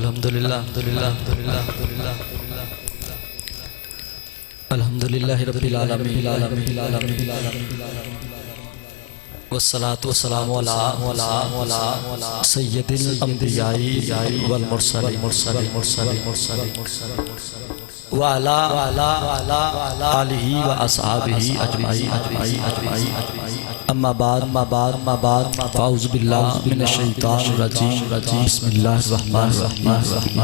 الحمدللہ الحمدللہ رب العالمین والصلاة والسلام علی سید الانبیاء والمرسلین وعلی آلہ واصحابہ اجمعین اما بعد فاعوذ باللہ من الشیطان الرجیم بسم اللہ الرحمن الرحیم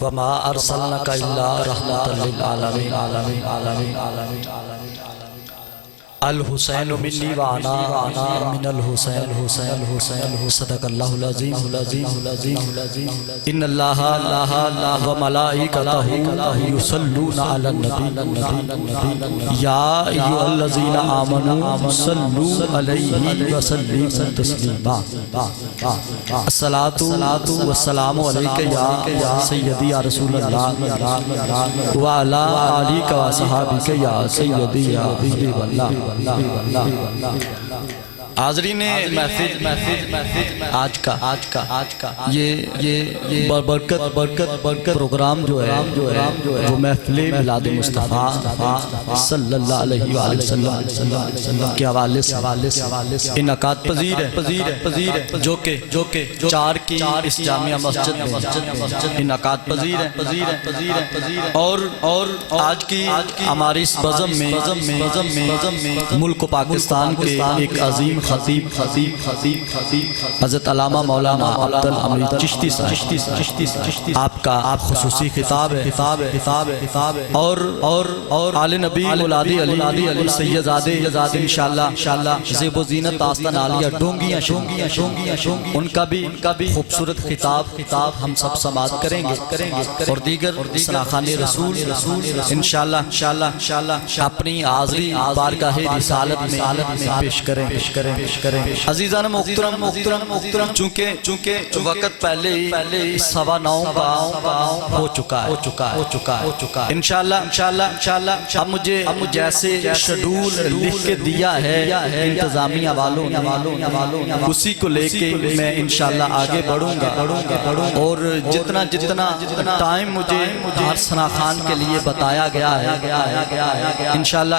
وما ارسلناک الا رحمۃ للعالمین الحسین منی وانا من الحسین صدق اللہ العظیم ان اللہ وملائکتہ یصلون علی النبی یا ایھا الذین آمنوا صلوا علیہ وسلموا تسلیما الصلاۃ والسلام علیک یا سیدی یا رسول اللہ وعلی آلک وصحابک یا سیدی یا حبیب اللہ حاضرین محفل آج کا یہ برکت پروگرام جو ہے وہ محفل میلاد مصطفیٰ صلی اللہ علیہ وآلہ وسلم کے حوالے سے انعقاد پذیر ہے جو کہ 4 کی اس جامعہ مسجد میں انعقاد پذیر ہے اور آج کی ہماری اس بزم میں ملک و پاکستان کے ایک عظیم خطیب حضرت علامہ مولانا عبدالحمید چشتی صاحب آپ کا خصوصی خطاب ہے اور آل نبی اولاد علی سیدزادے انشاءاللہ زیب و زینت آستان عالیہ ڈونگیاں ان کا بھی خوبصورت خطاب ہم سب سماعت کریں گے اور دیگر سناخان رسول انشاءاللہ اپنی حاضری بارگاہ رسالت میں پیش کریں عزیزان محترم چونکہ وقت پہلے ہی 9:15 کا ہو چکا ہے انشاءاللہ اب مجھے جیسے شیڈول لکھ کے دیا ہے انتظامیہ والوں اسی کو لے کے میں انشاءاللہ آگے بڑھوں گا اور جتنا ٹائم مجھے ہر سناخان کے لیے بتایا گیا ہے انشاءاللہ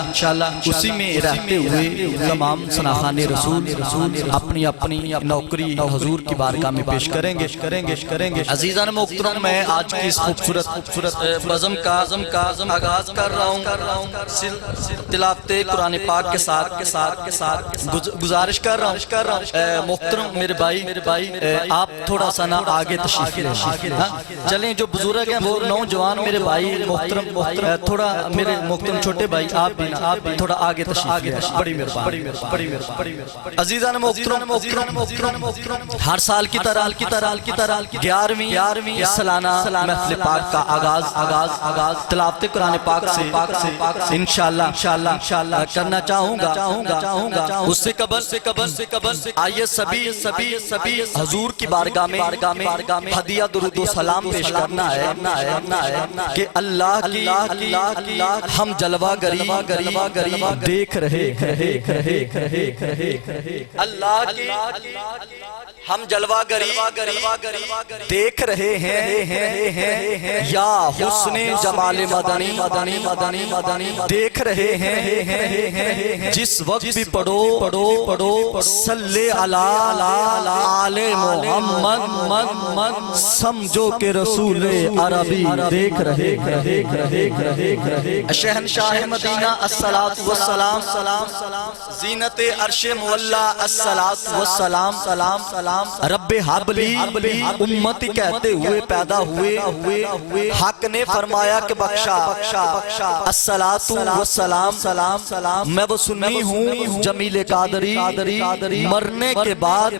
اسی میں رہتے ہوئے تمام سناخان رسول اپنی نوکری حضور کی بارگاہ میں پیش کریں گے عزیزان محترم میں آج کی اس خوبصورت بزم کا آغاز کر رہا ہوں تلاوت قرآن پاک کے ساتھ گزارش کر رہا ہوں محترم میرے بھائی آپ تھوڑا سا نا آگے تشریف لیں چلیں جو بزرگ ہیں وہ نوجوان میرے بھائی محترم تھوڑا میرے محترم چھوٹے بھائی آپ بھی تھوڑا آگے تشریف لیں بڑی مہربانی عزیزان محترم ہر سال کی طرح 11ویں سالانہ محفل پاک کا آغاز تلاوت قرآن پاک سے انشاءاللہ کرنا چاہوں گا اس سے قبل آئیے سبھی حضور کی بارگاہ میں ہدیہ درود و سلام پیش کرنا ہے کہ اللہ کی ہم جلوہ گری دیکھ رہے اللہ کی ہم جلوہ گری دیکھ رہے ہیں یا حسن جمال مدنی دیکھ رہے ہیں جس وقت بھی پڑھو صلی اللہ آل محمد سمجھو کہ رسول عربی دیکھ رہے شہنشاہ مدینہ الصلاۃ والسلام زینت عرش مولا الصلاۃ والسلام رب حبلی امتی کہتے ہوئے پیدا ہوئے حق نے فرمایا کہ بخشا الصلاۃ والسلام میں وہ سنی ہوں جمیل قادری مرنے کے بعد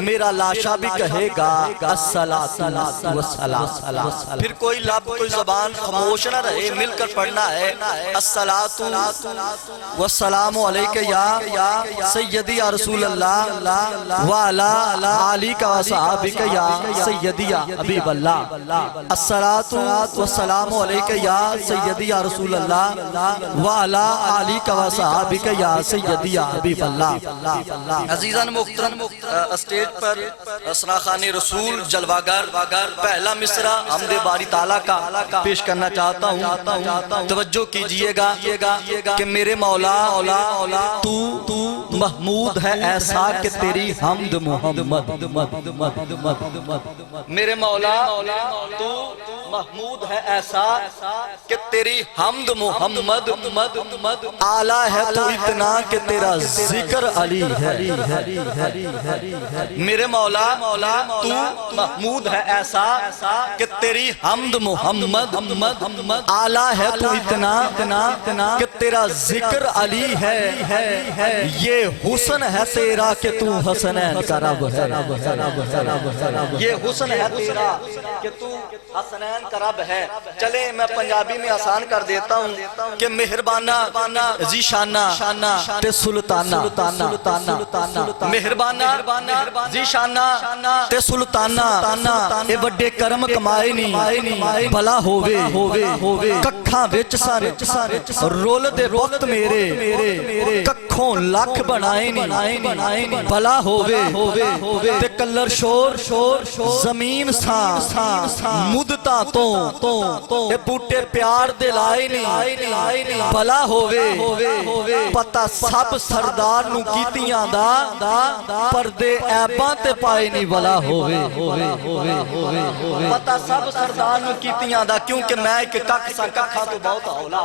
میرا لاشا بھی کہے گا الصلاۃ والسلام پھر کوئی لب کوئی زبان خاموش نہ رہے مل کر پڑھنا ہے الصلاۃ والسلام علیک یا سیدی یا رسول اللہ وعلا آلیک و صحابک یا سیدی یا حبیب اللہ الصلاۃ والسلام علیک یا سیدی یا رسول اللہ وعلا آلیک و صحابک یا سیدی یا حبیب اللہ عزیزان محترم اسٹیج پر ثناخوان رسول جلواگر پہلا مصرع حمد باری تعالیٰ کا پیش کرنا چاہتا ہوں. توجہ کیجئے گا کہ میرے مولا تو محمود ہے ایسا کہ تیری حمد محمد. میرے مولا تو محمود ہے ایسا کہ تیری حمد محمد. اعلیٰ ہے تو اتنا کہ تیرا ذکر علی ہے. میرے مولا تو محمود ہے ایسا کہ تیری حمد محمد. اعلیٰ ہے تو اتنا کہ تیرا ذکر علی ہے. یہ حسن ہے تیرا کہ تو حسنین کا رب ہے. یہ حسن ہے تیرا کہ تو حسنین کا رب ہے. چلیں میں پنجابی میں آسان کر دیتا ہوں کہ مہربانہ ذیشانہ تے سلطانہ. مہربانہ ذیشانہ تے سلطانہ اے وڈے کرم کمائے نہیں بھلا ہووے ککھاں وچ سن رول دے وقت میرے ککھوں لکھ بنائے نہیں بھلا ہووے تے کلر شور زمین ساں مدتاں تو اے بوٹے پیار دے لائے نہیں بھلا ہووے پتہ سب سردار نو کیتیاں دا پردے ایباں تے پائے نہیں بھلا ہووے پتہ سب سردار نو کیتیاں دا کیونکہ میں ایک کک سا ککھا تو بہت اولا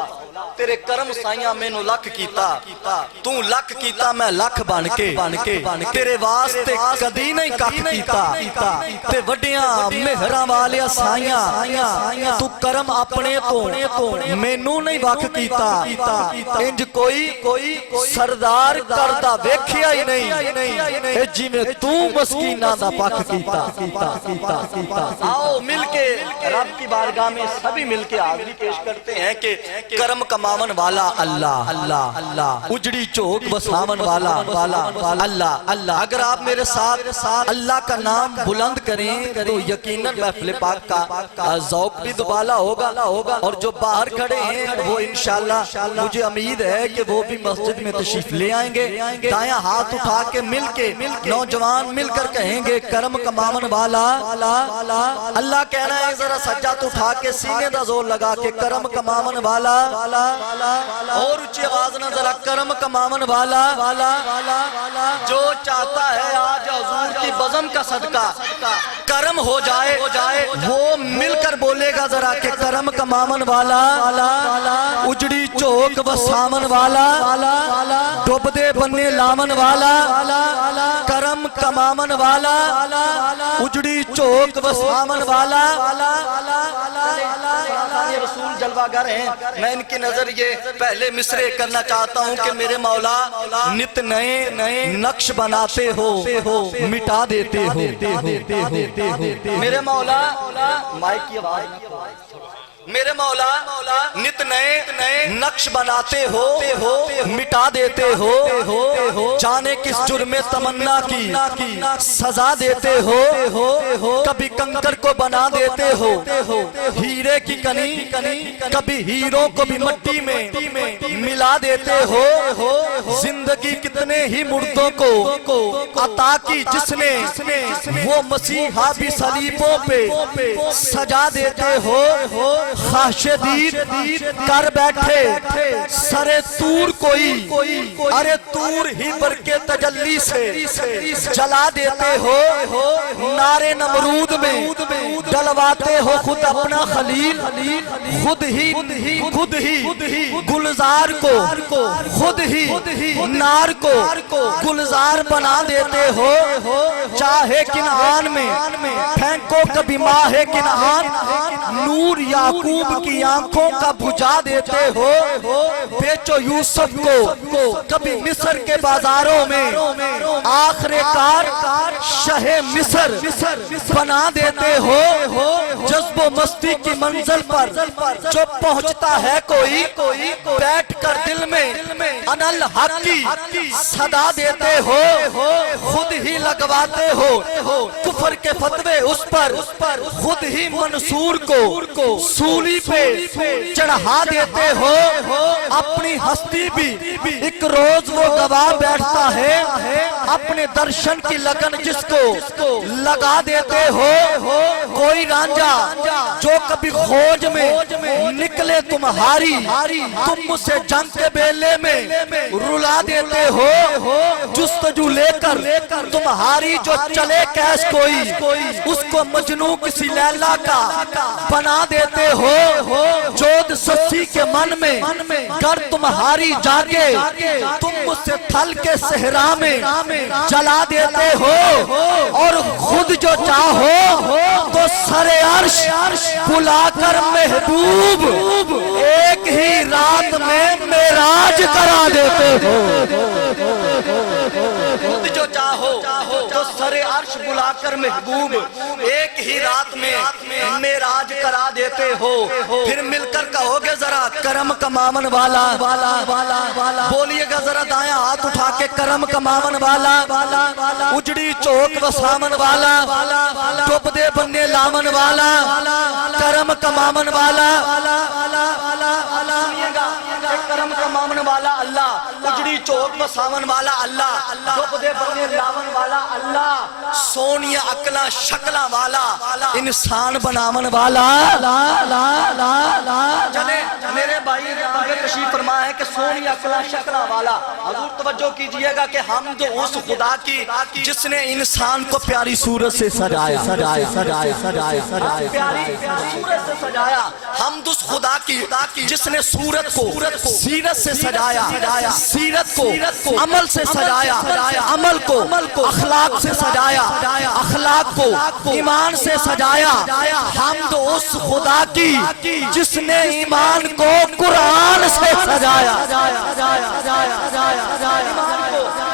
تیرے کرم سائیاں میں نو لکھ کیتا تو لکھ کیتا میں لکھ بن کے تیرے واسطے کدی نہیں کک کیتا تے وڈیاں مہراں والے سائیاں تو کرم اپنے تو مینوں نہیں وکھ کیتا انج کوئی سردار کردہ ویکھیا ہی نہیں جی میں تو مسکینہ دا پاک کیتا. آؤ مل کے رب کی بارگاہ میں سبھی مل کے حاضری پیش کرتے ہیں کہ کرم کماون والا اللہ اجڑی چوک بساون والا اللہ. اگر آپ میرے ساتھ اللہ کا نام بلند کریں تو یقیناً محفل پاک کا ذوق بھی دوبالا ہوگا اور جو باہر کھڑے ہیں وہ انشاءاللہ مجھے امید ہے کہ وہ بھی مسجد میں تشریف لے آئیں گے. دائیں ہاتھ اٹھا کے مل کے نوجوان مل کر کہیں گے کرم کماون والا اللہ کہہ رہا ہے ذرا سجاد اٹھا کے سینے دا زور لگا کے کرم کماون والا اور اچھی آواز نہ ذرا کرم کماون والا جو چاہتا ہے آج حضور کی بزم کا صدقہ کرم ہو جائے وہ مل کر بولے گا ذرا کہ کرم کماون والا اجڑی چوک وسامن والا ڈوب دے بننے لامن والا کرم کماون والا اجڑی چوک وسامن والا. یہ رسول جلوہ ہیں. میں ان کی نظر یہ پہلے مصرے کرنا چاہتا ہوں کہ میرے مولا نت نئے نقش بناتے ہو مٹا دیتے ہو. میرے مولا مائک کی آواز میرے مولا نت نئے نقش بناتے ہو مٹا دیتے ہو جانے کس جرم تمنا کی سزا دیتے ہو کبھی کنکر کو بنا دیتے ہو ہیرے کی کنی کبھی ہیروں کو بھی مٹی میں ملا دیتے ہو. زندگی کتنے ہی مردوں کو عطا کی جس نے وہ مسیحا بھی صلیبوں پہ سجا دیتے ہو. خواہش دید کر بیٹھے سر تور کوئی ارے تور ہی بر کے تجلی سے جلا دیتے ہو. نارے نمرود میں ڈلواتے ہو خود اپنا خلیل خود ہی گلزار کو خود ہی نار کو گلزار بنا دیتے ہو. چاہے کنعان میں پھینکو کبھی ماہ کنعان نور یعقوب کی آنکھوں کا بجھا دیتے ہو. بیچو یوسف کو کبھی مصر کے بازاروں میں آخر کار شہ مصر بنا دیتے ہو. جذب و مستی کی منزل پر جو پہنچتا ہے کوئی بیٹھ کر دل میں انا الحق کی صدا دیتے ہو. خود ہی لگواتے ہو کفر کے فتوے اس پر خود ہی منصور کو سولی پہ چڑھا دیتے ہو. اپنی ہستی بھی ایک روز وہ گواہ بیٹھتا ہے اپنے درشن کی لگن جس کو لگا دیتے ہو کوئی رانجھا جو کبھی خوج میں نکلے تمہاری تم مجھ سے جنگ کے بیلے میں رلا دیتے ہو جستجو لے کر تمہاری جو چلے کیس کوئی اس کو مجنوں کسی لیلا کا بنا دیتے ہو جود سسی کے من میں گر تمہاری جاگے تم مجھ سے تھل کے صحرا میں جلا دیتے ہو اور خود جو چاہو تو سر عرش بلا کر محبوب ایک ہی رات میں معراج کرا دیتے ہو خود جو چاہو تو سر عرش بلا کر محبوب ایک ہی رات میں معراج کرا دیتے ہو پھر مل کر کہو گے ذرا کرم کا مامن والا بولیے گا ذرا دایاں ہاتھ اٹھا کے کرم کا مامن والا اجڑی چوک وسامن والا ٹوپ دے بننے لامن والا کرم کا مامن والا سنیے گا کرم کا مامن والا اللہ اجڑی چوک وسامن والا اللہ ٹوپ دے بننے لامن والا اللہ سونیا عقلہ شکلہ والا انسان بنامن والا چلے میرے بھائی تشریف فرما ہے کہ سونی عقلہ شکلہ والا حضور توجہ کیجئے گا کہ حمد اس خدا کی جس نے انسان کو پیاری صورت سے سجایا پیاری صورت سے سجایا حمد اس خدا کی جس نے صورت کو سیرت سے سجایا سیرت کو عمل سے سجایا عمل کو اخلاق سے سجایا اخلاق کو ایمان سے سجایا حمد اس خدا کی جس نے ایمان کو قرآن سے سجایا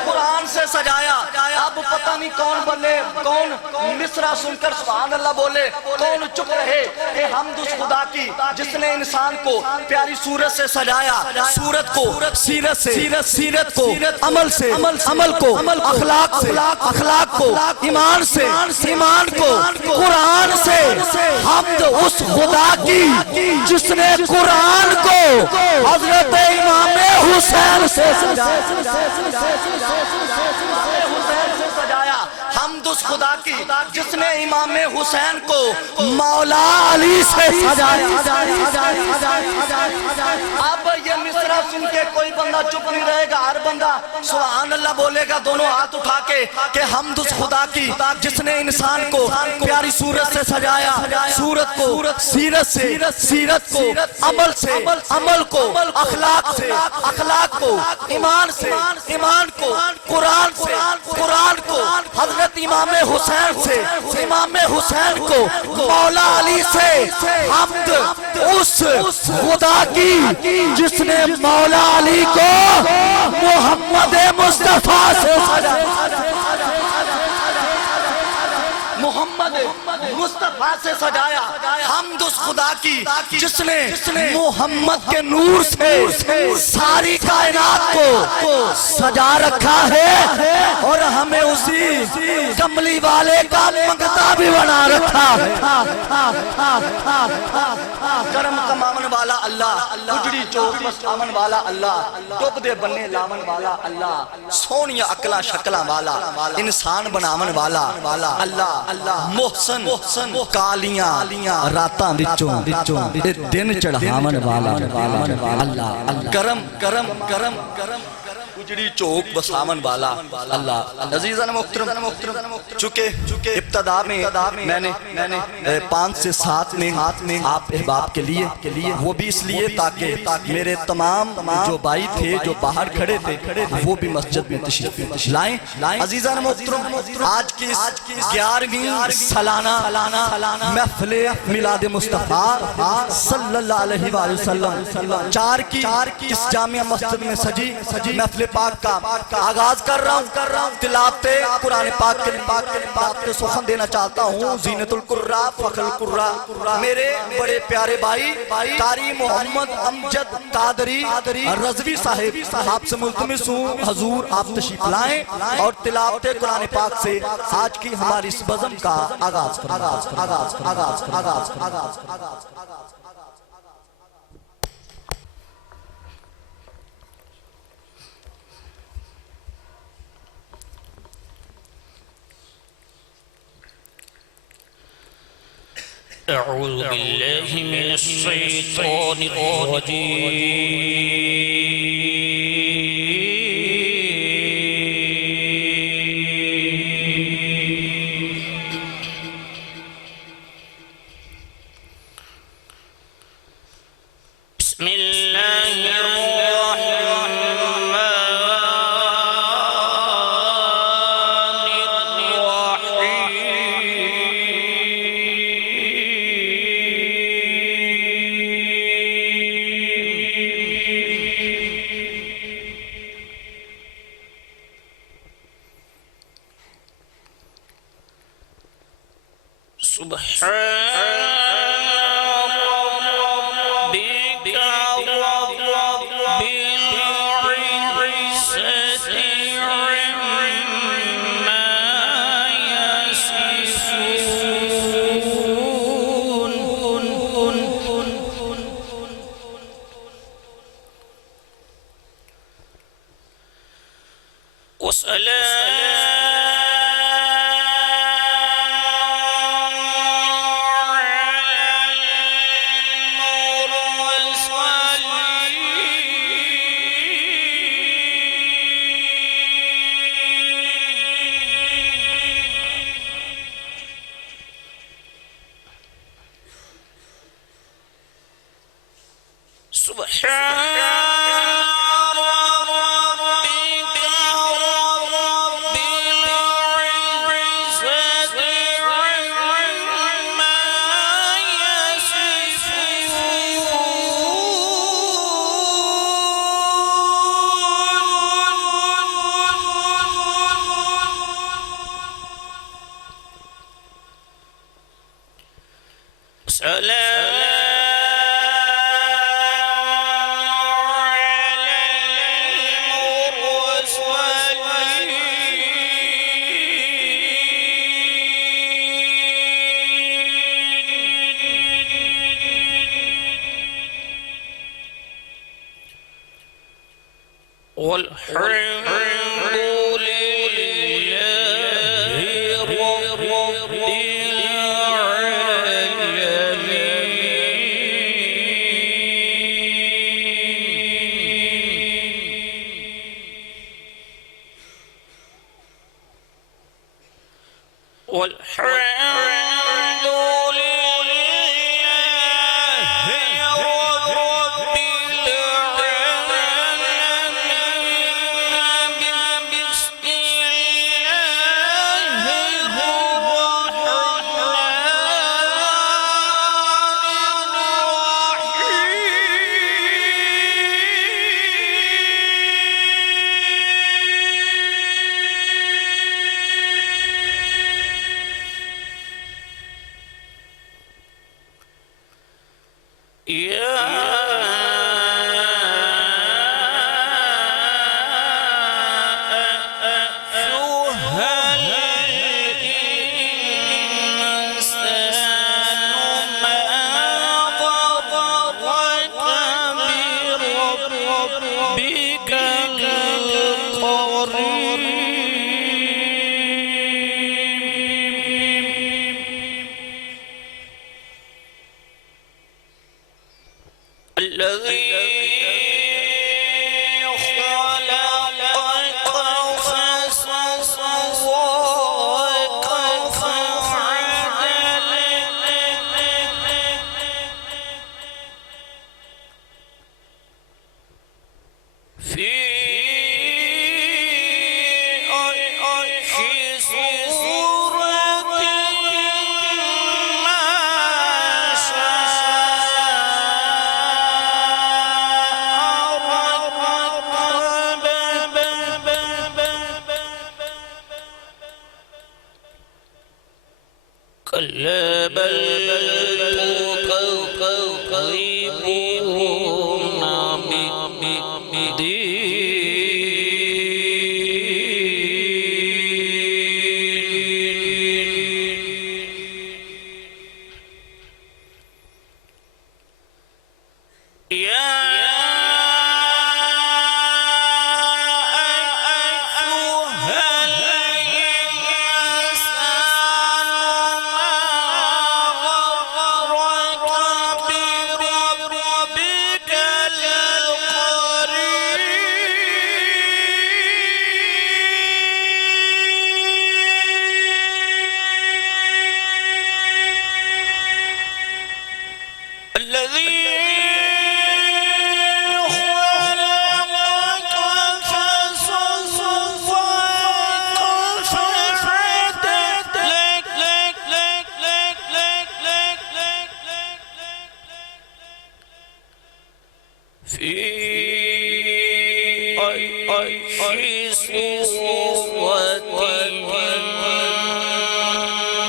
قرآن سے سجایا اب پتہ نہیں کون بولے کون مصرع سن کر سبحان اللہ بولے کون چپ رہے کہ حمد اس خدا کی جس نے انسان کو پیاری صورت سے سجایا صورت کو سیرت کو عمل سے عمل کو اخلاق کو ایمان سے ایمان کو قرآن سے حمد اس خدا کی جس نے قرآن کو حضرت امام حسین سے حمد اس خدا کی جس نے امام حسین کو مولا علی سے سجایا اب یہ مصرع سن کے کوئی بندہ چپ نہیں رہے گا ہر بندہ سبحان اللہ بولے گا دونوں ہاتھ اٹھا کے کہ حمد اس خدا کی جس نے انسان کو پیاری صورت سے سجایا صورت کو سیرت کو عمل کو اخلاق کو ایمان کو قرآن کو حضرت امام حسین کو مولا علی سے حمد اس خدا کی جس نے مولا علی کو محمد مصطفیٰ سے محمد مصطفیٰ سے سجایا حمد اس خدا کی جس نے محمد کے نور سے ساری کائنات کو سجا رکھا ہے اور ہمیں اسی کملی والے کا منگتا بھی بنا رکھا ہے کرم کا مامن والا اللہ اجڑی چوک وسامن والا اللہ ٹوپ دے بننے لامن والا اللہ سونیا عقلہ شکلہ والا انسان بنامن والا اللہ محسن کالیاں راتاں وچوں دن چڑھاون والا اللہ کرم اجڑی چوک بسامن والا اللہ عزیزان محترم چونکہ ابتدا میں نے 5 سے 7 میں آپ احباب کے لیے وہ بھی اس لیے تاکہ میرے تمام جو بھائی تھے جو باہر کھڑے تھے وہ بھی مسجد میں تشریف لائیں عزیزان محترم آج کی 11ویں سالانہ محفل میلاد مصطفیٰ صلی اللہ علیہ وآلہ وسلم 4 کی اس جامعہ مسجد میں سجی محفل پاک کا آغاز کر رہا ہوں تلاوت قرآن پاک کے سخن دینا چاہتا ہوں زینت القرآ فخر القرآ میرے بڑے پیارے بھائی قاری محمد امجد قادری رضوی صاحب آپ سے ملتمس ہوں حضور آپ تشریف لائیں اور تلاوت قرآن پاک سے آج کی ہماری اس بزم کا آغاز أعوذ بالله من الشيطان الرجيم. بسم الله سبحان ربك رب العزة عما يصفون سبحان ربك رب العزة عما يصفون سلام والحمد لله رب العالمين. والحمد لله رب العالمين. بسم الله كلا بل تكذبون بالدين. في صورة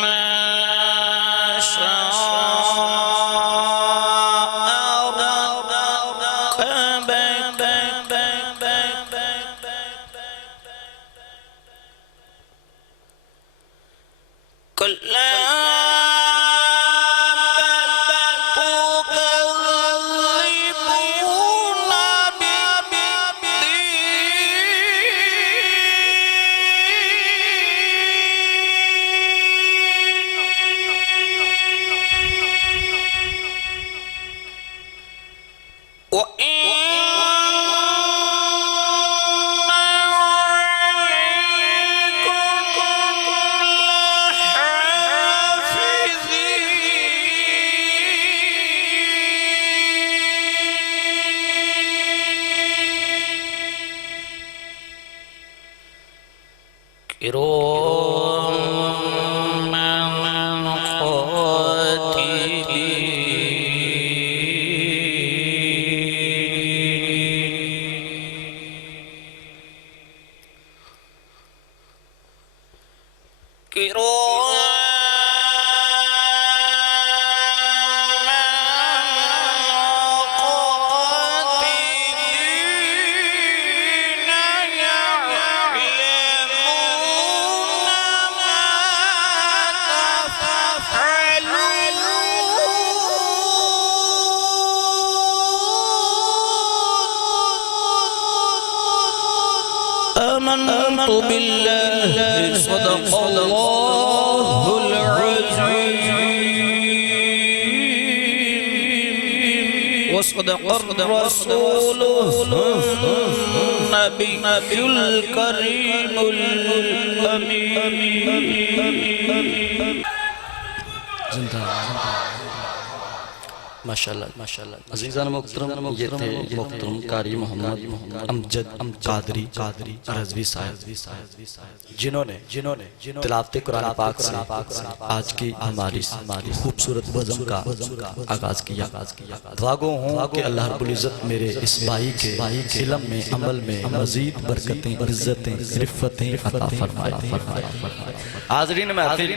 ما شاء آمنت بالله صدق الله العظيم وصدق الرسول النبي الكريم الأمين. ماشاءاللہ ماشاءاللہ. عزیزان محترم، یہ تھے محترم قاری محمد امجد قادری رضوی صاحب، جنہوں نے تلاوت قرآن پاک سے آج کی ہماری خوبصورت بزم کا آغاز کیا. دعا گو ہوں کہ اللہ رب العزت میرے اس بھائی کے علم میں، عمل میں مزید برکتیں، عزتیں، رفتیں عطا فرمائے. حاضرین محفل،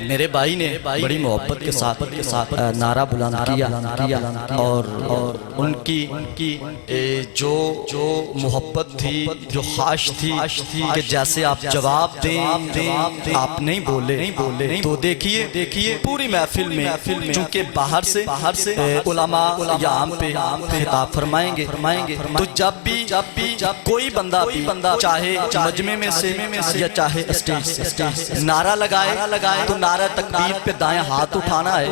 میرے بھائی نے بڑی محبت کے ساتھ نعرہ بلند کیا اور ان کی جو محبت تھی، جو خواہش تھی کہ جیسے آپ جواب دیں آپ نہیں بولے، تو دیکھیے پوری محفل میں چونکہ باہر سے علماء یہاں پہ خطاب فرمائیں گے، تو جب بھی کوئی بندہ چاہے مجمع میں سے یا چاہے اسٹیج سے نعرہ لگائے تو نعرہ تکبیر پہ دائیں ہاتھ اٹھانا ہے،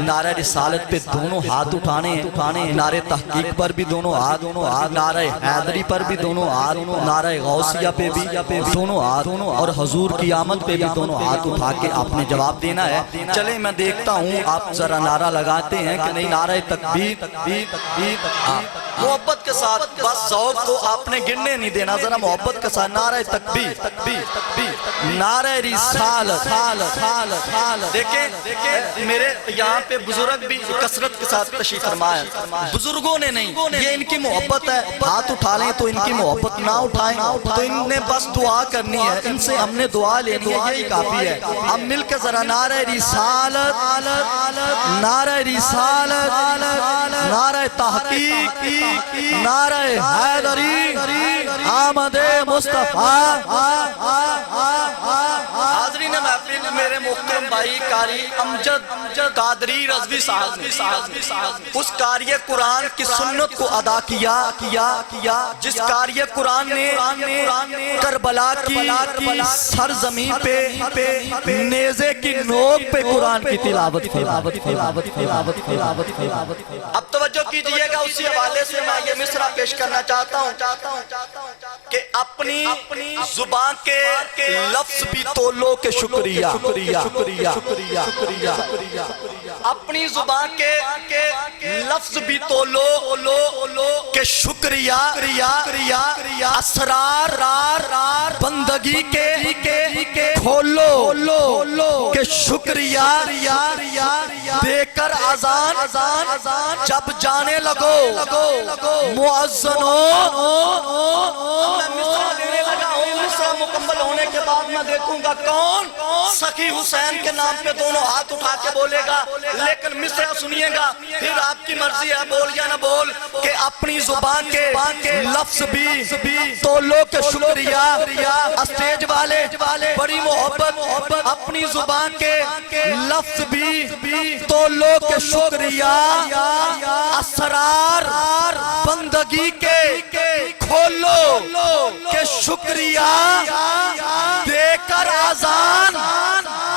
نعرہ رسالت پہ دونوں ہاتھ اٹھانے ہیں، نعرہ تحقیق پر بھی دونوں ہاتھ، نعرہ حیدری پر بھی دونوں ہاتھ، نعرہ غوثیہ پہ بھی دونوں ہاتھ، اور حضور کی آمد پہ بھی دونوں ہاتھ اٹھا کے آپ نے جواب دینا ہے. چلے میں دیکھتا ہوں آپ ذرا نعرہ لگاتے ہیں کہ نہیں. نعرہ تکبیر محبت کے ساتھ، بس ذوق تو آپ نے گرنے نہیں دینا، ذرا محبت کے ساتھ نعرہ تکبیر، نعرہ رسالت. دیکھیں میرے یہاں پہ بزرگ بھی کثرت کے ساتھ تشریف فرمایا، بزرگوں نے نہیں، یہ ان کی محبت ہے. ہاتھ اٹھا لیں تو ان کی محبت نہ اٹھائیں تو ان نے بس دعا کرنی ہے، ان سے ہم نے دعا لینی ہے، یہی کافی ہے. اب مل کے ذرا نعرہ رسالت، نعرہ رسالت، نعرہ تحقیق، نعرہ حیدری، آمد مصطفیٰ. حاضرین محفل، میرے محترم بھائی قاری امجد قادری رضوی صاحب نے اس قاری قرآن کی سنت کو ادا کیا جس قاری قرآن نے کربلا کی سرزمین پہ نیزے کی نوک پہ قرآن کی تلاوت. اب توجہ کیجئے گا، اسی حوالے سے میں یہ مصرع پیش کرنا چاہتا ہوں کہ اپنی زبان کے لفظ بھی تولو کے شکریہ. اپنی زبان کے لفظ بھی تولو کہ شکریہ. اسرار بندگی کے کھولو کہ شکریہ. بے کر اذان جب جانے لگو مؤذنوں میں مصرع دینے لگا ہوں مصرع مکمل ہونے کے بعد میں دیکھوں گا کون سخی حسین کے نام پہ دونوں ہاتھ اٹھا کے بولے گا لیکن مصرع سنیے گا پھر آپ کی مرضی ہے بول یا نہ بول کہ اپنی زبان کے لفظ بھی تولو کے شکریہ اسٹیج والے بڑی محبت اپنی زبان کے لفظ بھی تولو کے شکریہ اسرار بندگی کے کھولو کہ شکریہ دے کر اذان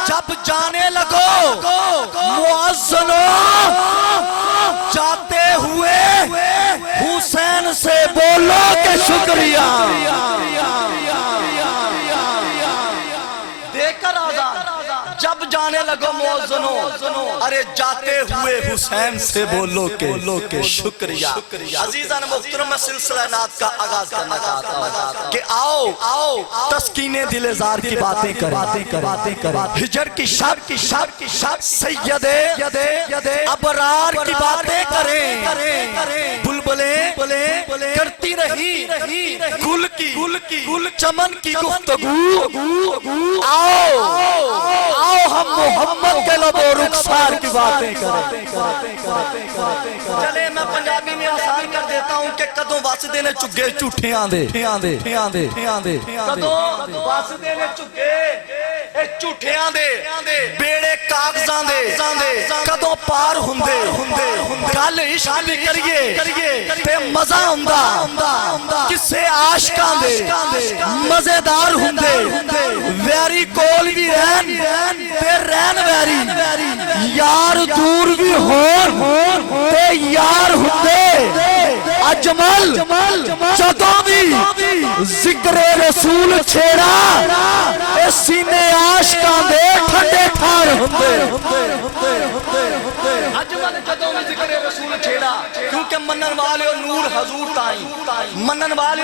جب جانے لگو مؤذنوں جاتے ہوئے حسین سے بولو کہ شکریہ دے کر اذان جب جانے لگو مؤذنوں ارے جاتے ہوئے حسین سے بولو کہ شکریہ عزیزان محترم میں سلسلہ نعت کا آغاز کرنا چاہتا ہوں کہ آؤ تسکین دل زار کی باتیں کریں ہجر کی شب سید ابرار کی باتیں کریں بلبلیں کرتی رہی گل چمن کی گفتگو آؤ ہم محمد کے لب و رخسار کی باتیں کریں چلے میں پنجابی میں آسان کر دیتا ہوں کہ کدوں واسدے نے چگے جھوٹے آندے کدوں واسدے نے چگے جھوٹے آندے بیڑے کاغذاں دے کدوں پار ہوندے گل عشق بھی کریے تے مزہ ہوندا کسے عاشقاں دے مزیدار ہوندے ویری کول بھی رہن تے رہن ویری یار دور بھی ہون تے یار ہوندے اجمل جدوں بھی ذکر رسول چھیڑا اے سینے عاشقاں دے ٹھنڈے ٹھار ہوندے اجمل جدوں بھی ذکر رسول چھیڑا کیونکہ منن والے نور حضور تائیں منن والے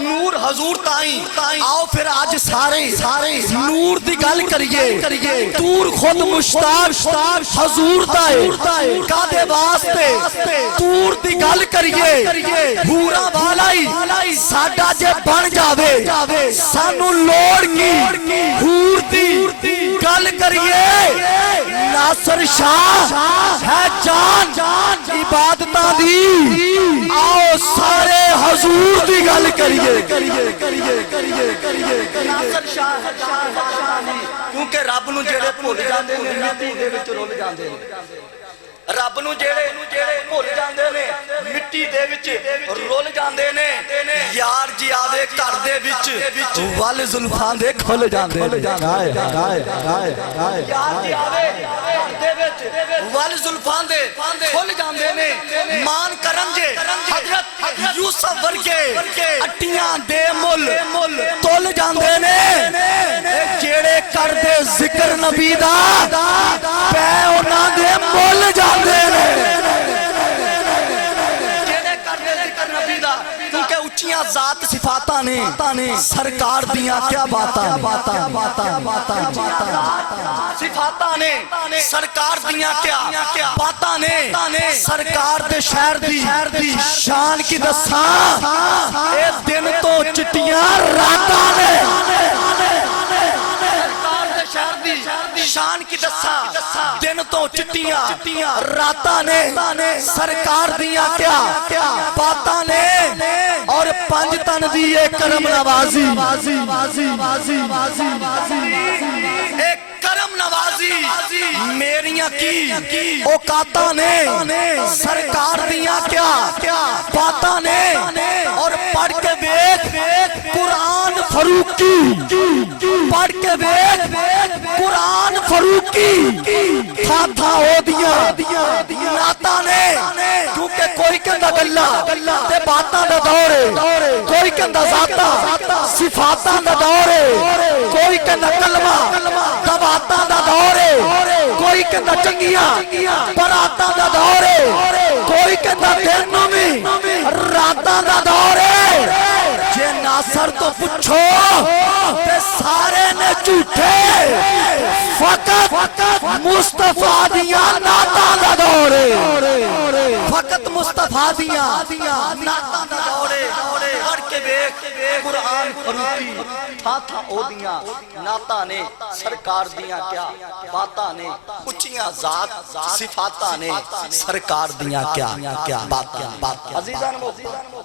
نور حضور تائیں آؤ پھر آج سارے نور دی گل کریے تور خود مشتاق حضور تائیں کادے واسطے تور دی گل کریے ہورا والائی ساڈا جے بن جاوے سانو لوڑ کی ہور دی گل کریے ناصر شاہ ہے جان عبادتاں دی آؤ سارے حضور دی گل کریے ناصر شاہ کیونکہ رب نو جڑے بھول جاندے نے مٹی دے وچ رول جاندے نے رب نو جڑے بھول جاندے نے مٹی دے وچ رول جاندے نے یار جی آوے گھر دے وچ ول زلفاں دے کھل جاندے نے یار جی آوے گھر دے وچ ول زلفاں دے کھل جاندے نے مان کرن جے حضرت یوسف ورگے اٹیاں دے مل تول جاندے نے جڑے کر دے ذکر نبی دا پے انہاں دے مل جاندے نے جڑے کر دے ذکر نبی دا کیونکہ اچھیاں ذات صفاتاں نے سرکار دیاں کیا باتاں صفاتاں نے سرکار دیاں کیا باتاں نے سرکار دے شہر دی شان کی دساں اے دن تو چٹیاں راتاں نے شان کی دساں دن تو چٹیاں راتاں نے سرکار دیاں کیا باتاں نے اور پنج تن دی ایک کرم نوازی ایک کرم نوازی میریاں کی اوقاتاں نے سرکار دیاں کیا باتاں نے اور پڑھ کے بیت قرآن فروقی پڑھ کے بیت قرآن فروقی تھا ہو دیا ناتاں نے کیونکہ کوئی کہندہ گلہ تے باتاں دا دورے کوئی کہندہ ذاتہ صفاتاں دا دورے کوئی کہندہ کلمہ دباتاں دا دورے کوئی کہندہ چنگیاں براتاں دا دورے کوئی کہندہ دینوں میں راتاں دا دورے جے ناصر تو پچھو تے سارے نے جھوٹے فقط مصطفیٰ دیاں ناتاں فقط مصطفیٰ دیاں نعتاں دا دورے پڑھ کے بیک قرآن فروخی تھا او دیاں نعتاں نے سرکار دیاں کیا باتاں نے اچھیاں ذات صفاتاں نے سرکار دیاں کیا باتاں عزیزان محترم